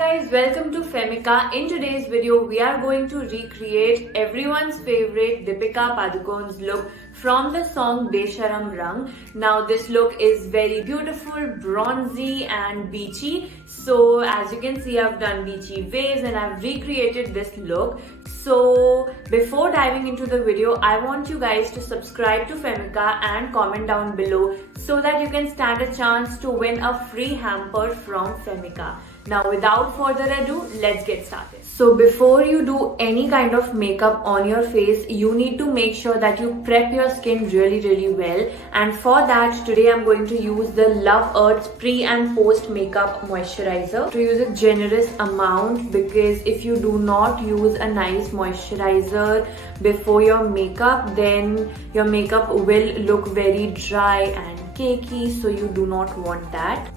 guys, welcome to Femica. In today's video, we are going to recreate everyone's favorite Deepika Padukone's look from the song Besharam Rang. Now this look is very beautiful, bronzy and beachy. So as you can see, I've done beachy waves and I've recreated this look. So before diving into the video, I want you guys to subscribe to Femica and comment down below so that you can stand a chance to win a free hamper from Femica. Now without further ado, let's get started. So before you do any kind of makeup on your face, you need to make sure that you prep your skin really well. And for that, today I'm going to use the Love Earth's pre and post makeup moisturizer. To use a generous amount, because if you do not use a nice moisturizer before your makeup, then your makeup will look very dry and cakey, so you do not want that.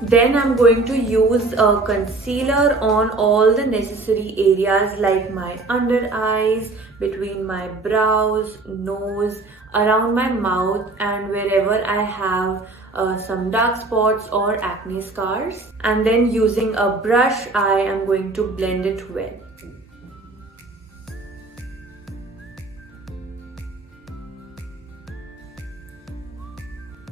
Then I'm going to use a concealer on all the necessary areas like my under eyes, between my brows, nose, around my mouth, and wherever I have some dark spots or acne scars. And then using a brush, I am going to blend it well.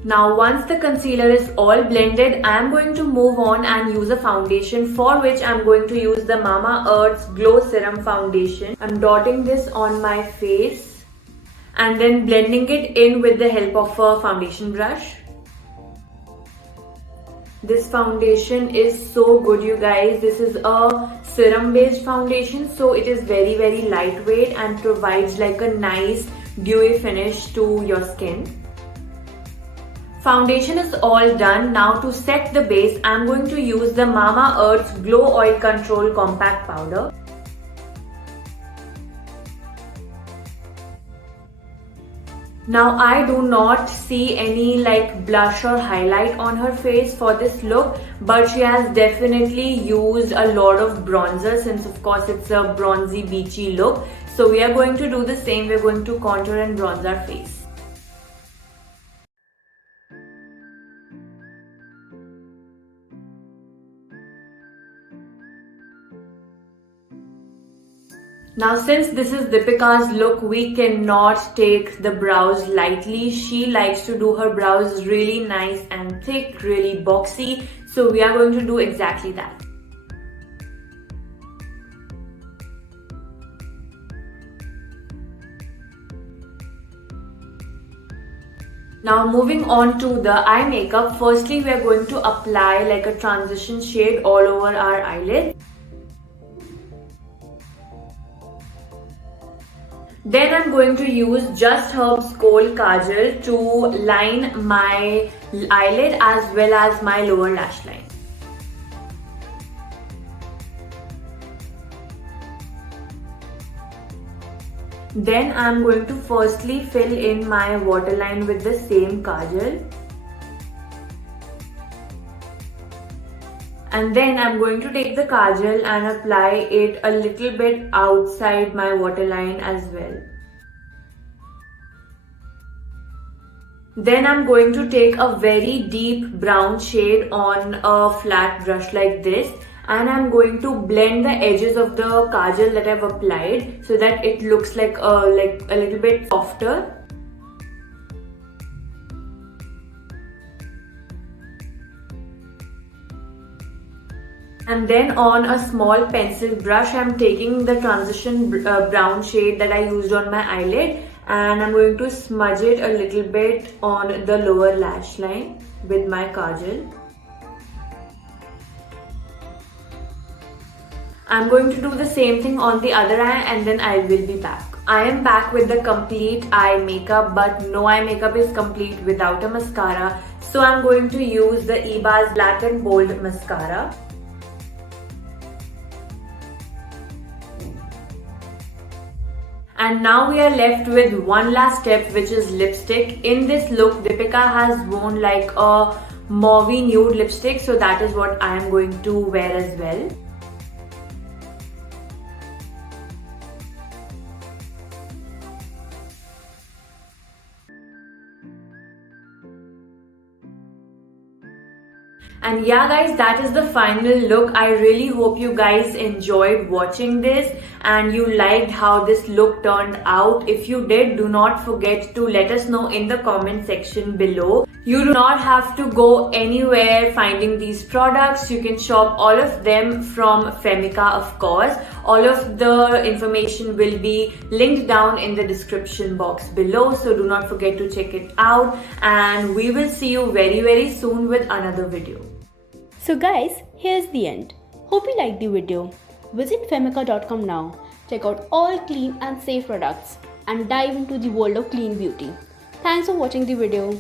Now once the concealer is all blended, I am going to move on and use a foundation, for which I am going to use the Mamaearth's Glow Serum Foundation. I am dotting this on my face and then blending it in with the help of a foundation brush. This foundation is so good, you guys. This is a serum based foundation, so it is very lightweight and provides like a nice dewy finish to your skin. Foundation is all done. Now to set the base, I'm going to use the Mamaearth's Glow Oil Control Compact Powder. Now I do not see any like blush or highlight on her face for this look, but she has definitely used a lot of bronzer, since of course it's a bronzy beachy look. So we are going to do the same. We're going to contour and bronze our face. Now since this is Deepika's look, we cannot take the brows lightly. She likes to do her brows really nice and thick, really boxy. So we are going to do exactly that. Now moving on to the eye makeup, firstly we are going to apply like a transition shade all over our eyelids. Then I'm going to use Just Herbs Kohl Kajal to line my eyelid as well as my lower lash line. Then I'm going to firstly fill in my waterline with the same kajal. And then I'm going to take the kajal and apply it a little bit outside my waterline as well. Then I'm going to take a very deep brown shade on a flat brush like this, and I'm going to blend the edges of the kajal that I've applied so that it looks like a little bit softer. And then on a small pencil brush, I'm taking the transition brown shade that I used on my eyelid, and I'm going to smudge it a little bit on the lower lash line with my kajal. I'm going to do the same thing on the other eye and then I will be back. I am back with the complete eye makeup, but no eye makeup is complete without a mascara. So I'm going to use the Eba's Black and Bold Mascara. And now we are left with one last step, which is lipstick. In this look, Deepika has worn like a mauvey nude lipstick, so that is what I am going to wear as well. And yeah guys, that is the final look. I really hope you guys enjoyed watching this and you liked how this look turned out. If you did, do not forget to let us know in the comment section below. You do not have to go anywhere finding these products. You can shop all of them from Femica, of course. All of the information will be linked down in the description box below, so do not forget to check it out, and we will see you very soon with another video. So guys, here's the end. Hope you liked the video. Visit femica.com now. Check out all clean and safe products and dive into the world of clean beauty. Thanks for watching the video.